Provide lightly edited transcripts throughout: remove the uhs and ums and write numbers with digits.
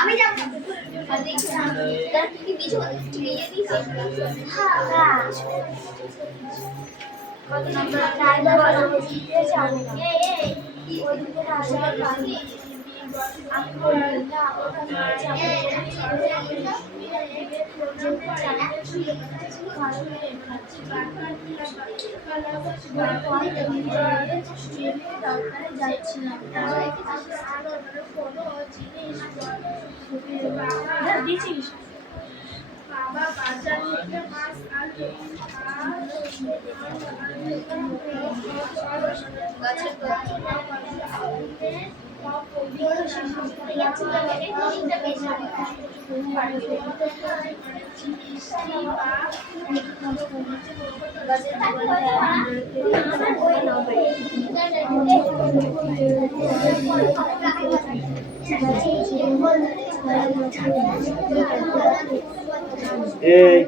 আমি যাব তার কি কিছু নিয়ে দিস হ্যাঁ কত নম্বর ড্রাইভার জিতে যাবে এই ওই দিকে আসলে পানি আমি বলি না ওটা যাব বাবা বাজার থেকে মাছ আর গাছের এই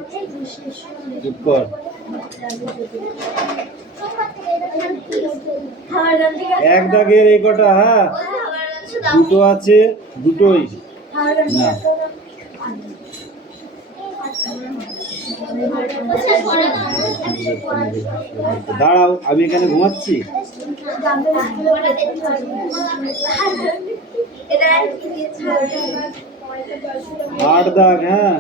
চুপ কর। এক দাগের এই কটা, হ্যাঁ দুটো আছে, দুটোই না। দাঁড়াও, আমি এখানে ঘুমাচ্ছি। 8 দাগ, হ্যাঁ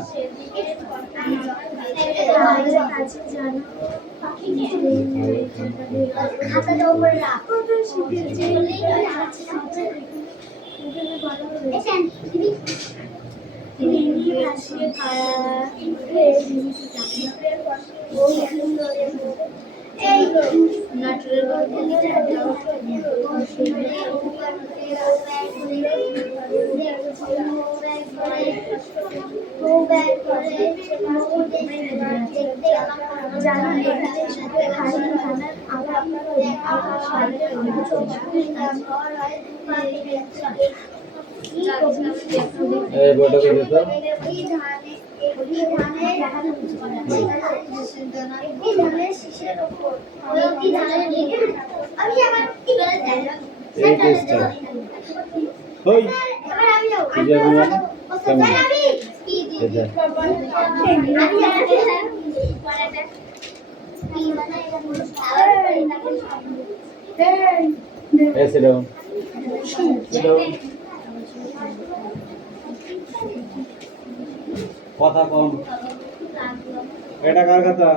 কথা কম। এটা কার কথা?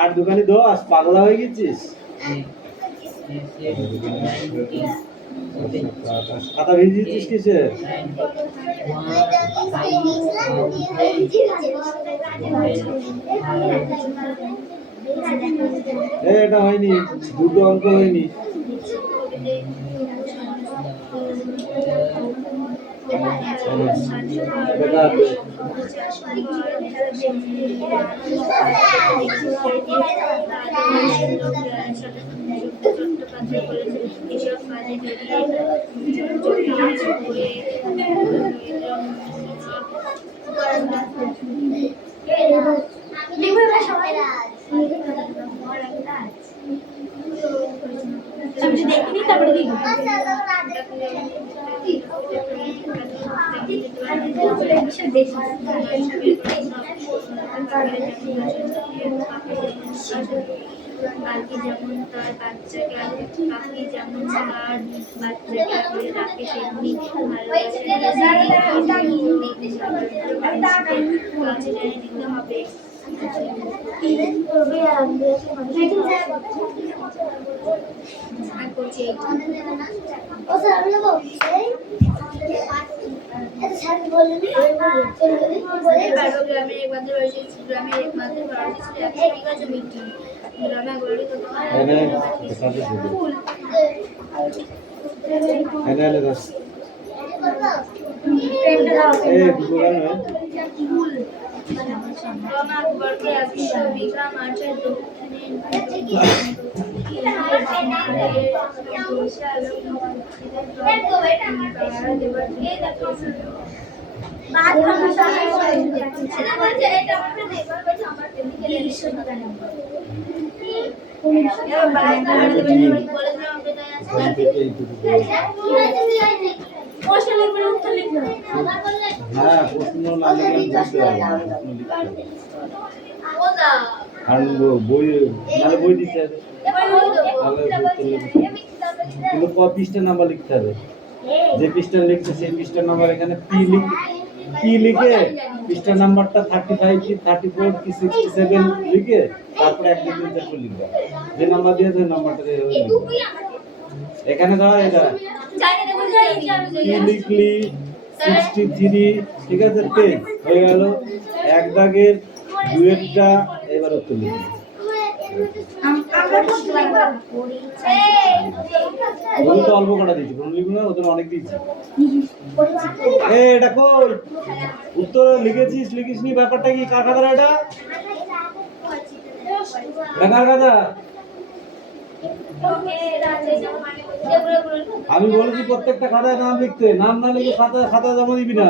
আর দোকানে 10 পাগলা হয়ে গেছিস? খাতা ভিজিয়েছিস কিসে? এটা হয়নি, দুটো অঙ্ক হয়নি। দেখিনি তারপরে দিই পাখি যেমন তার বাচ্চাকে পাখি যেমন তার বাচ্চাকে আগলে রাখে তেমনি কাজে দিতে হবে। গ্রামের একমাত্র বাড়ি ছিল 100 বিঘা জমিটি। গ্রামে গড়ে আকবরকে 100 বিঘা মাঠের দক্ষিণে এখান থেকে এইটুকু করে। হ্যাঁ, প্রশ্ন না লিখলে বুঝতে হবে না, প্রশ্ন লিখতে হবে। আর বই নাহলে বই দিতে হবে, তাহলে উত্তর লিখতে হবে। কিন্তু পৃষ্ঠা নাম্বার লিখতে হবে, যে পৃষ্ঠা লিখছে সেই পৃষ্ঠা নাম্বার এখানে পি লিখে পৃষ্ঠা নাম্বারটা 35 কি 34 কি 67 লিখে তারপরে 1 2 3 4 লিখবে, যে নাম্বার দিয়েছে ওই নাম্বারটা দিয়ে লিখবে। এখানে ধর এটা পি লিখলি 63, ঠিক আছে, পেজ হয়ে গেল। এক দাগের দুয়েরটা এবার উত্তর লিখবে। ওদের তো অল্প কটা দিয়েছি, কোনো লিখবো না, ওদের অনেক দিয়েছি। এটা কই উত্তর লিখেছিস লিখিসনি, ব্যাপারটা কি? কার খাতা এটা? কার খাতা? আমি বলেছি প্রত্যেকটা খাতায় নাম লিখতে, নাম না লিখে খাতা জমা দিবি না।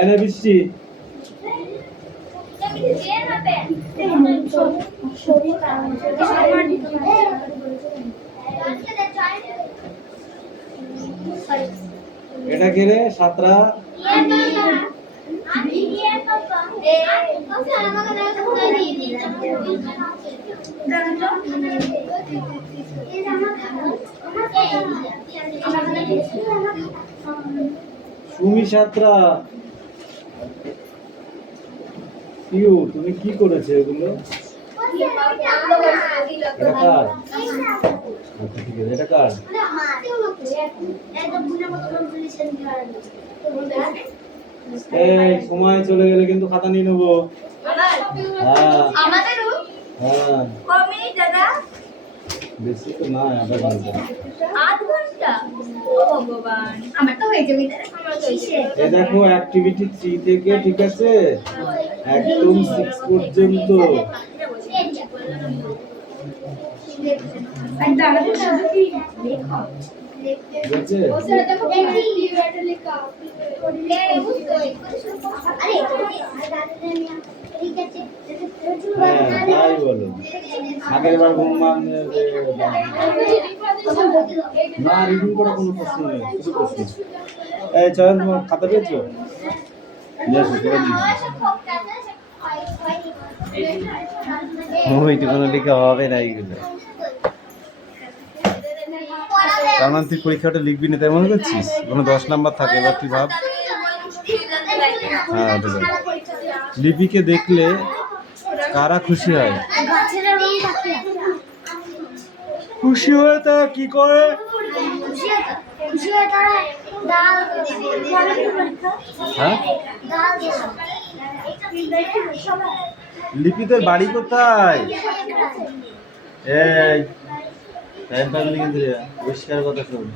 এনে বৃষ্টি এটা কে রে? সাতরা সুমি সাতরা ইউ, তুমি কি করেছো এগুলো? এটা কার? আচ্ছা ঠিক আছে, এটা কার? এই সময় চলে গেলে কিন্তু খাতা নিয়ে নেবো। হ্যাঁ হ্যাঁ, বেশি তো না, আধা ঘন্টা। এ দেখো অ্যাক্টিভিটি 3 থেকে, ঠিক আছে, একদম 6 পর্যন্ত। তাই বলো, আগের বার না রিডিং করে কোনো প্রশ্ন নেই, শুধু প্রশ্ন। এই চয়ন, তোমার খাতা পেয়েছো? কোনো লেখা হবে না এইগুলো, কারণ তুই পরীক্ষাটা লিখবি না তাই মনে করছিস? কোনো 10 নাম্বার থাকে, এবার তুই ভাব। হ্যাঁ, লিপিকে দেখলে কারা খুশি হয়? খুশি হয়ে তা কি করে? হ্যাঁ, লিপিদের বাড়ি কোথায়? এই পরিষ্কার কথা শোন,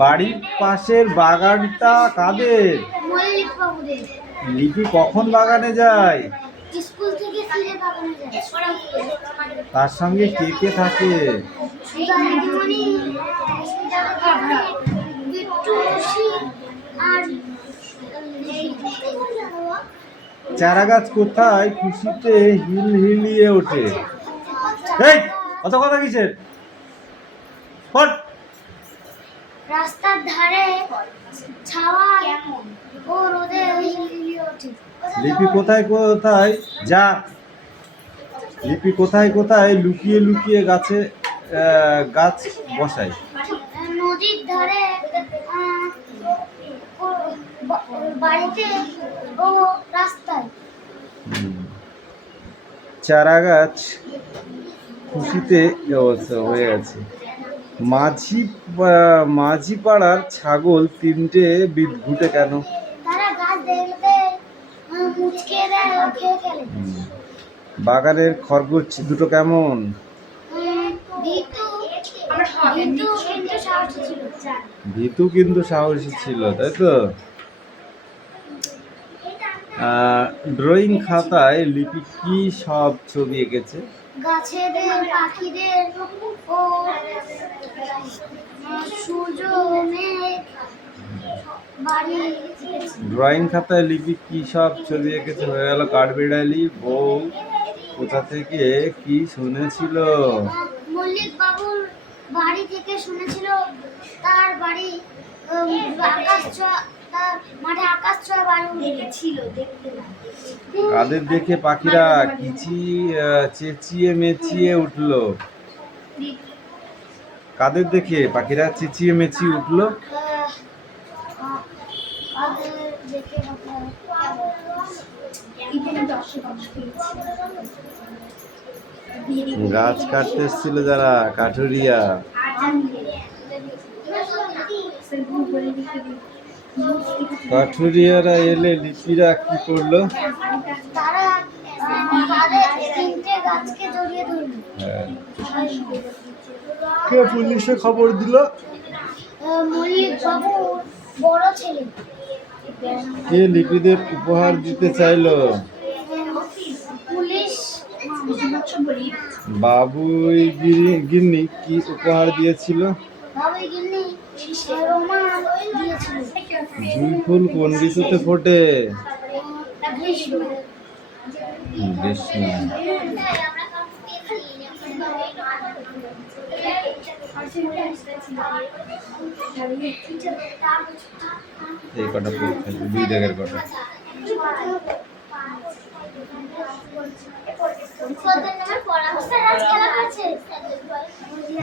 বাড়ির পাশের বাগানটা কাদের? লিপি কখন বাগানে যায়? তার সঙ্গে কে কে থাকে? চারা গাছ কোথায় খুশিতে হিলিয়ে ওঠে? এই অত কথা কিসের? রাস্তার ধারে ছাওয়ায় ও রোদে হিলিয়ে ওঠে। লিপি কোথায় কোথায় যা? লিপি কোথায় কোথায় লুকিয়ে লুকিয়ে গাছ বসায়? নদীর ধারে, বাড়িতে ও রাস্তায়। চারা গাছ খুশিতে হয়ে আছে। মাঝি পাড়ার ছাগল 3টে ঘুটে কেন? তারা গাছ দেখলে মুচকে দেয় ও খেয়ে ফেলে। বাগানের খরগোশ দুটো কেমন? ভীতু ভীতু কিন্তু সাহসী ছিল, তাই তো? ড্রয়িং খাতায় লিপি কি সব ছবি এঁকেছে? গাছেদের, পাখিদের ও সূর্য, মেঘ, বাড়ি। ড্রয়িং খাতায় লিপি কি সব ছবি এঁকেছে? হয়ে গেল কাঠবিড়ালি। বউ কোথা থেকে কি শুনেছিল? মল্লিক বাবুর বাড়ি থেকে শুনেছিল তার বাড়ি আকাশ ছোঁয়া, তার মাঠে আকাশ ছোঁয়া বাড়ি দেখেছিল, দেখতে না। কাদের দেখে পাখিরা চেঁচিয়ে মেচিয়ে উঠলো? কাদের দেখে পাখিরা চেঁচিয়ে মেচিয়ে উঠলো? গাছ কাটতে এসেছিল যারা, কাঠুরিয়া। কাঠুরিয়ারা এলে লিপিরা কি করলো? তারা তাদের তিনটে গাছকে জড়িয়ে ধরলো। কে পুলিশে খবর দিল? মল্লিক বাবু বড় ছেলে। কে লিপিদের উপহার দিতে চাইলো? পুলিশ। বাবুই গিন্নি কি উপহার দিয়েছিল? বাবুই গিন্নি রোমান দিয়েছিল। জুঁই ফুল কোন ঋতুতে ফোটে? গ্রীষ্ম। গ্রীষ্ম। এই কটা পরীক্ষা, 2 দাগের কটা।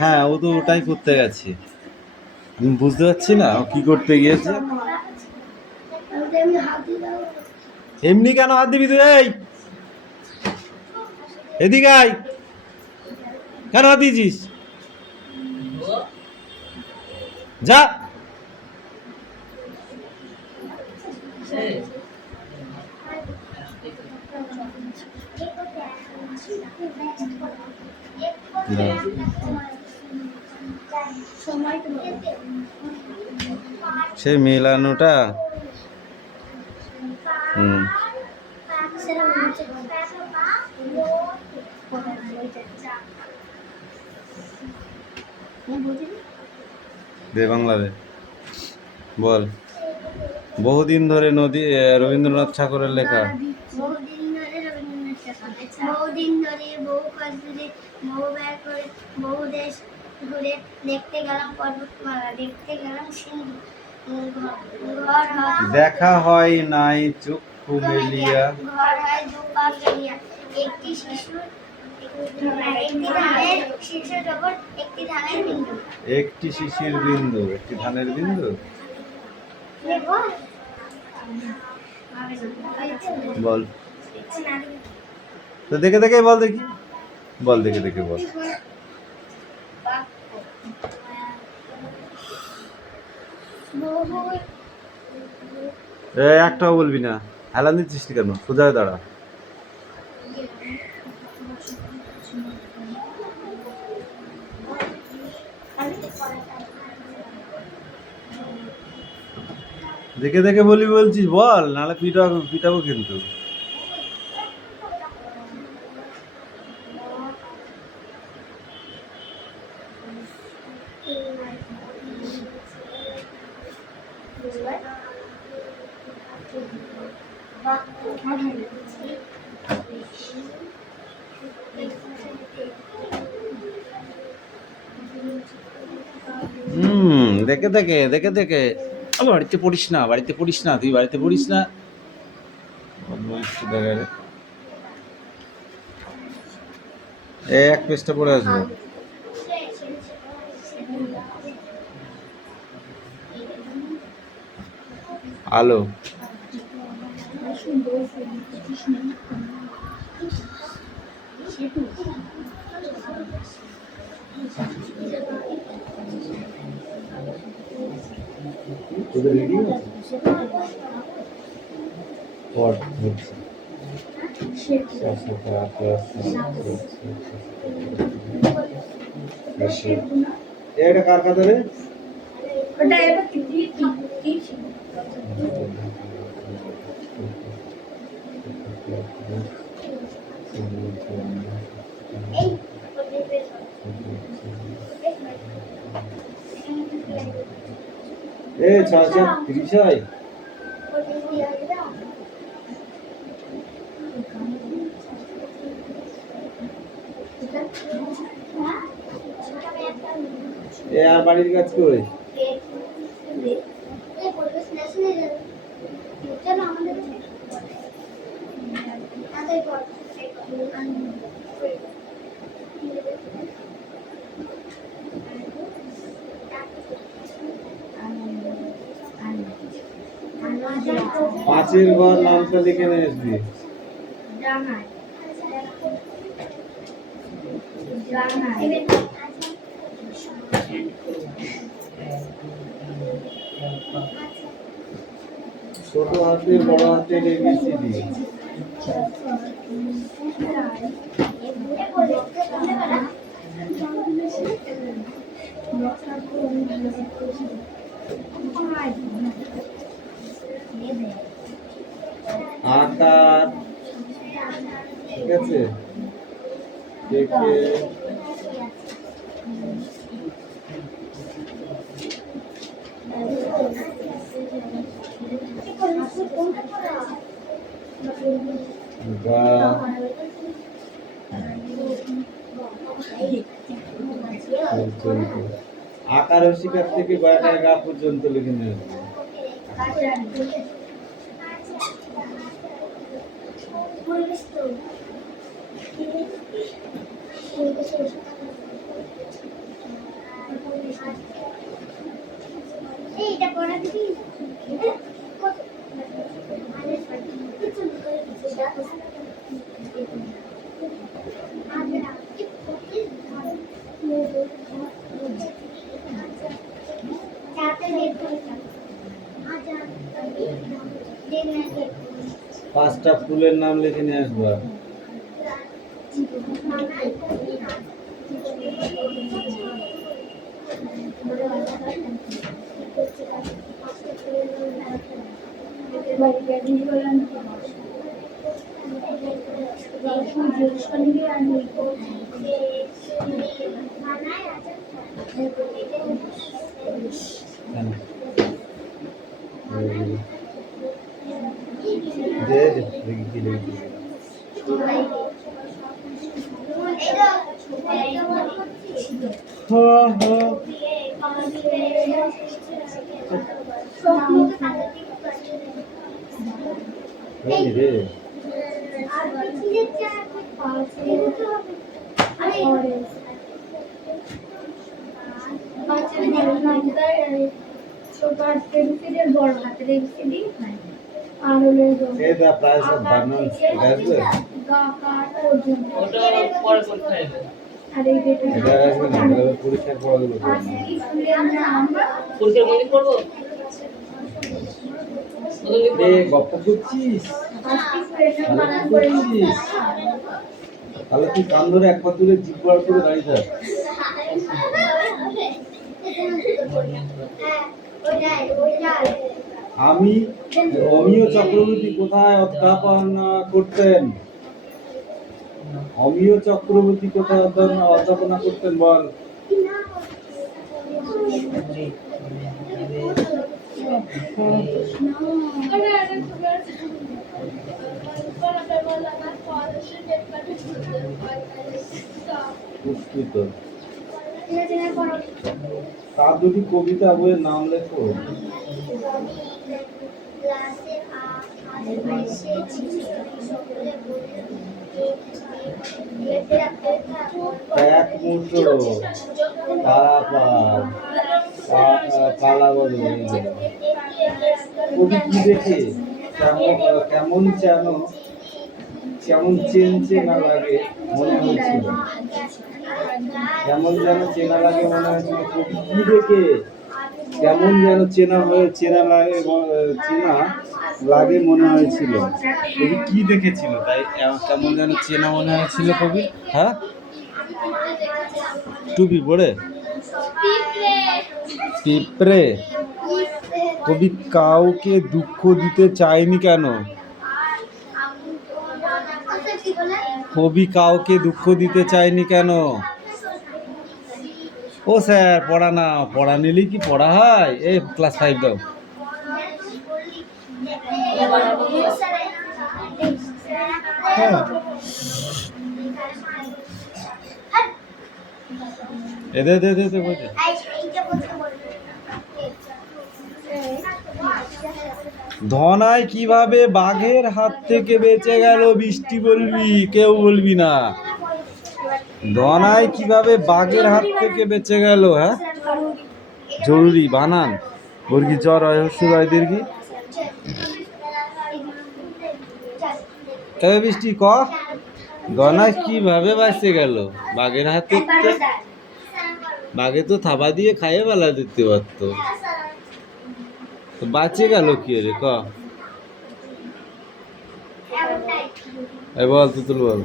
হ্যাঁ, ও তো ওটাই করতে গেছে। আমি বুঝতে পারছি না ও কি করতে গিয়েছে। এমনি কেন হাত দিবি তুই? এই এদিকে আয়, কেন হাত দিয়েছিস? যা। সেই মেলানোটা। দে বাংলাতে বল। বহুদিন ধরে রবীন্দ্রনাথ ঠাকুরের লেখা। বহুদিন ধরে বহু কাজ ধরে বহু ব্যয় করে বহু দেশ ঘুরে দেখতে গেলাম পর্বতমালা, দেখতে গেলাম সিন্ধু, ঘর হয় দেখা হয় নাই চক্ষু মেলিয়া, ঘর হয় দুপা ফেলিয়া, একটি শিশুর একটি ধানের শীর্ষের ওপর একটি ধানের বিন্দু। একটি শিশির বিন্দু, একটি ধানের বিন্দু। বল তো, দেখে দেখে বল দেখি, বল দেখে দেখে বল। একটাও বলবি না, হেলান দিচ্ছিস কেন? সোজা হয়ে দাঁড়া। দেখে দেখে বলি বলছিস, বল, নাহলে পিটাবো কিন্তু। দেখে দেখে দেখে দেখে। বাড়িতে পড়িস না, বাড়িতে পড়িস না, তুই বাড়িতে পড়িস না। এক পেজটা পড়ে আসবো। আলো। এটা কার খাতা রে? ওটা এটা কি এই এ 630 হয়। এ আর বাড়ির কাজ করে পাঁচের ঘর নামটা লিখে নিয়ে আসবি। ছোট হাতের বড় হাতের ABCD। আকার ঠিক আছে দেখে আকার ও শিকার থেকে গয়াটা গা পর্যন্ত লিখে নেবে। এইটা পড়া দিবি পাঁচটা ফুলের নাম লিখে নিয়ে আসবো। বড় হাতের ABCD আর হলো প্রায় সব বানানো ঠিক আছে। আর এই এটা আসবে না, এটা পরীক্ষার পড়াগুলো গপ্প করছিস তাহলে তুই কান ধরে একবার দূরে জিভ বার করে দাঁড়িয়ে থাক। আমি অমিয় চক্রবর্তী কোথায় অধ্যাপন করতেন? অমিয় চক্রবর্তী কোথায় অধ্যাপনা করতেন বল? তার দুটি কবিতা বইয়ের নাম লেখো। এক মুঠো পারাপার কালাবদল। কবি কি দেখে কেমন যেন চেনা লাগে মনে হয়েছিল, কেমন যেন চেনা লাগে মনে হয়েছিল। কবি কি দেখে কেমন যেন চেনা লাগে মনে হয়েছিল। কবি কি দেখেছিল তাই কেমন যেন চেনা মনে হয়েছিল কবি? হ্যাঁ টুপি পরে পিঁপড়ে কবি কাউকে দুঃখ দিতে চায়নি কেন? কবি কাউকে দুঃখ দিতে চায়নি কেন? ও স্যার পড়া না, পড়া নিলেই কি পড়া হয়? এই ক্লাস 5 দাও। হ্যাঁ। দে দে দে দে বলছে। ধনাই কিভাবে বাঘের হাত থেকে বেঁচে গেল? বৃষ্টি বলবি, কেউ বলবি না। ধনাই কিভাবে বাঘের হাত থেকে বেঁচে গেল? হ্যাঁ, জরুরি বানান। বর্গী জ্বর হয় হস্য হয় দীর্ঘি। এ বৃষ্টি ক, ধনাই কিভাবে বেঁচে গেল বাঘের হাত থেকে? বাঘে তো থাবা দিয়ে খাইয়ে বেলা দিতে পারতো, বাঁচে গেল কি রে? ক এই বল, তুতুল বল।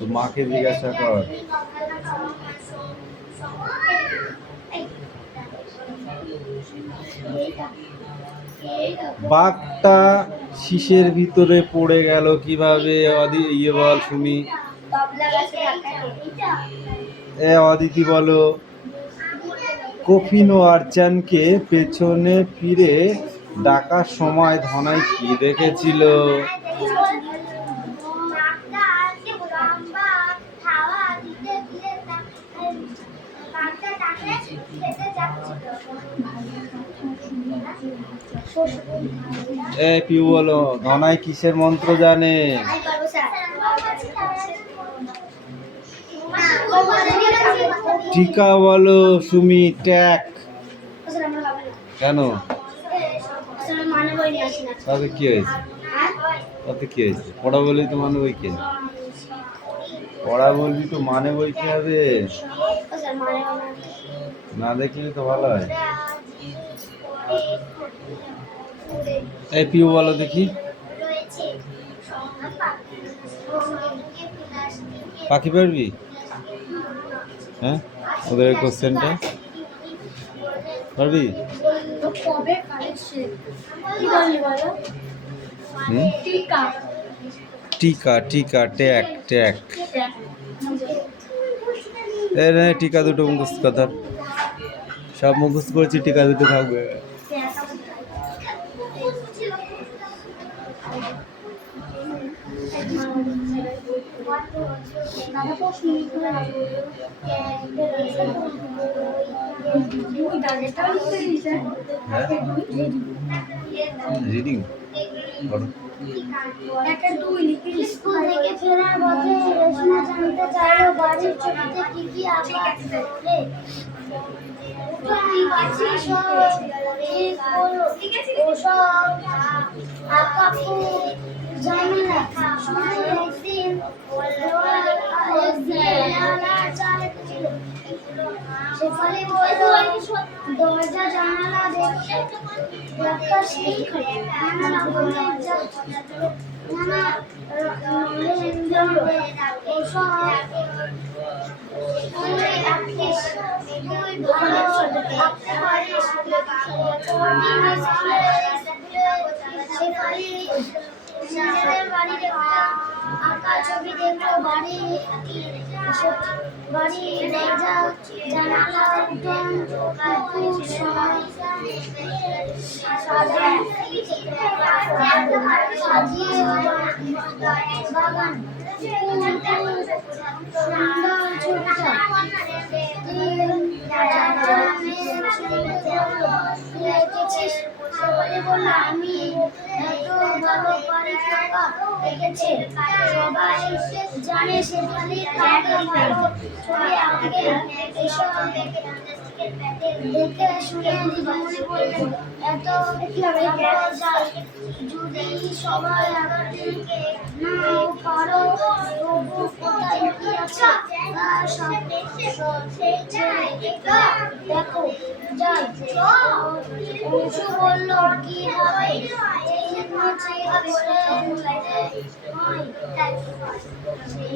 তোমাকে জিজ্ঞাসা কর। বাঘটা শীষের ভিতরে পড়ে গেল কিভাবে? ইয়ে বল সুমি। অদিতি বলো। কফিন ও আরচানকে পেছনে ফিরে ডাকার সময় ধনাই কি দেখেছিল? পিউ বলো, ধনাই কিসের মন্ত্র জানে? টিকা বলো সুমি। ট্যাক কেন? তাতে কি হয়েছে? তাতে কি হয়েছে? পড়া বলেই তো মানে বই কেন? পড়া বলবি তো মানে বই কি হবে? না দেখলে তো ভালো হয়। এই পিউ বলো দেখি। পাখি পারবি? হ্যাঁ, ওদের কোশ্চেনটা পারবি? টিকা টিকা ট্যাক ট্যাক। এ না, টিকা দুটো মুখস্থ কথা, সব মুখস্থ করেছি, টিকা দুটো থাকবে। রিডিং স্কুল থেকে ফেরার পথে রেশমা জানতে চাইলো বাড়ির ছবিতে কি কি আঁকা আছে। জানি না, শুধু একদিন শেফালি বলল দরজা জানালা দেখতে ছবি দেখলো বাড়ি দরজা জানালা উঠোন সাজিয়ে বাগান সুন্দর ছবিটা বললো আমি এত ভালো করে দেখেছে, সবাই জানে শেফালির ছবি আঁকে। এসব দেখে শুনে দিদিমণি বললেন, এত ভালো চাল যদি সবাই আগে থেকে নাও পারো, তবু কোথায় কি আছে তার সাথে দেখো যাই। অংশু বলল, কিভাবে?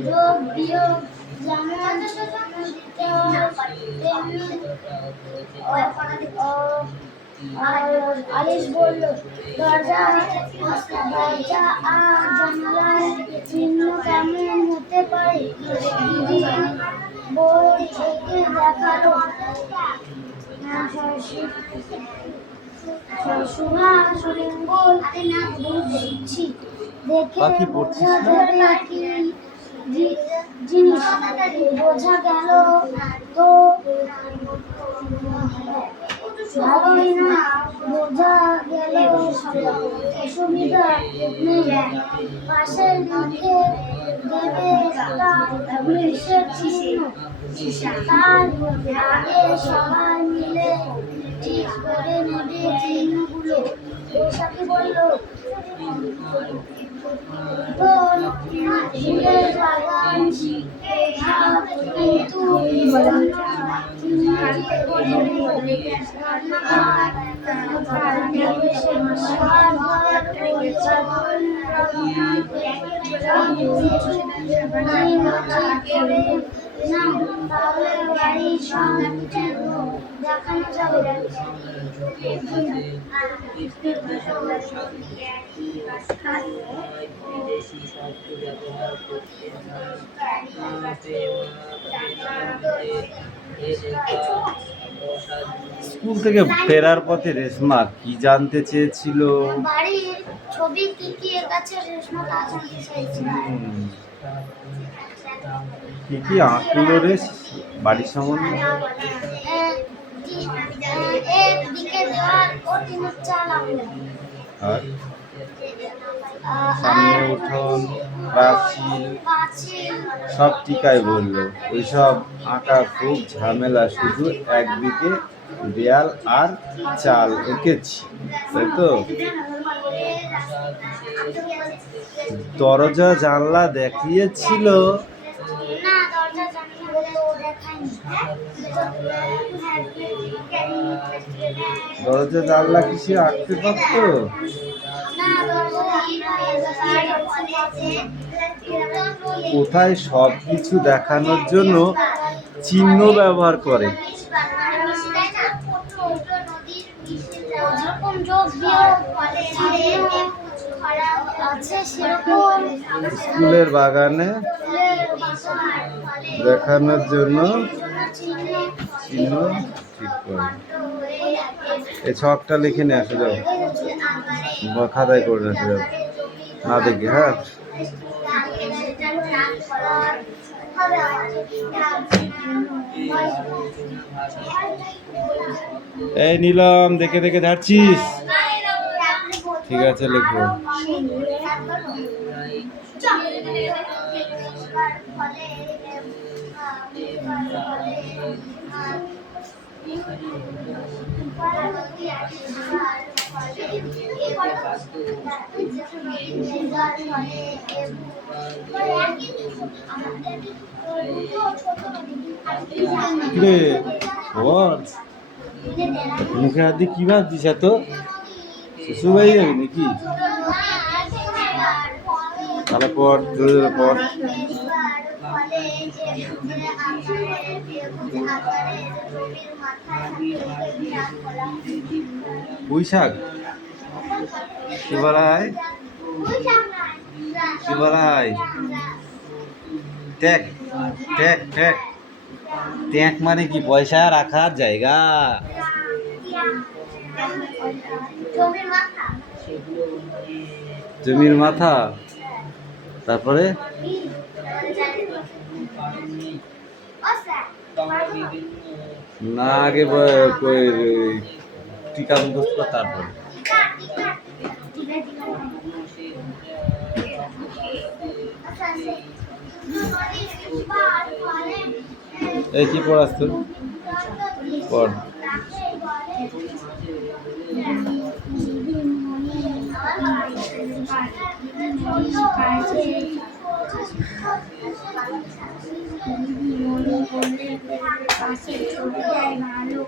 যোগ বিয়োগ যেমন দিতে হয় তেমনি। আলিশ বলল, দরজা আর জানালায় চিহ্ন কেমন হতে পারে? দিদি বই থেকে দেখালো। সুভাষ বলতে না বুঝছি, দেখে বোঝা যাবে কি জিনিস? বোঝা গেল তো ভালোই না, বোঝা গেল অসুবিধা নেই। পাশে লিখে দেবে একটা পুলিশের চিহ্ন, তার আগে সবাই মিলে ঠিক করে নেবে চিহ্নগুলো। বৈশাখী বলল, ফুলের বাগান কিন্তু তাহলে বাড়ির সব দেখানো যাবে। স্কুল থেকে ফেরার পথে রেশমা কি জানতে চেয়েছিল? বাড়ির ছবি কি কি এঁকেছে রেশমা তা জানতে চাইছিল। কি কি আঁকলো রে বাড়ির সম্বন্ধে? একদিকে দেওয়াল ও টিনের চাল আঁকলো। আর সামনে উঠোন, পাঁচিল সব টিকাই বললো। ওইসব আঁকা খুব ঝামেলা, শুধু একদিকে দেয়াল আর চাল এঁকেছি, তাই তো? দরজা জানলা দেখিয়েছিল? না, দরজা জানলা দেখায়নি। দরজা জানলা কি সে আঁকতে পারতো? কোথায় সব কিছু দেখানোর জন্য চিহ্ন ব্যবহার করে। স্কুলের বাগানে দেখানোর জন্য চিহ্ন ঠিক করে। এই ছকটা লিখে নিয়ে আসে যাও, খাতায় করে নিয়ে আসে যাও, না দেখি। হ্যাঁ, এই নিলাম, দেখে দেখে ধারছিস? ঠিক আছে, লেখো। মুখে হাত দিয়ে কি ভাবছিস? এত শ্বশুর বাড়ি যাবি নাকি? তাহলে পর, জোরে জোরে পর। বৈশাখ শিবরায়, শিবরায় ট্যাক ট্যাক ট্যাক ট্যাক মানে কি? পয়সা রাখার জায়গা। জমির মাথা। তারপরে না, আগে টিকা মুখস্থ কর, তারপরে এই কি পড়াস তোর? পড়। পাশে ছবি দেয় ভালো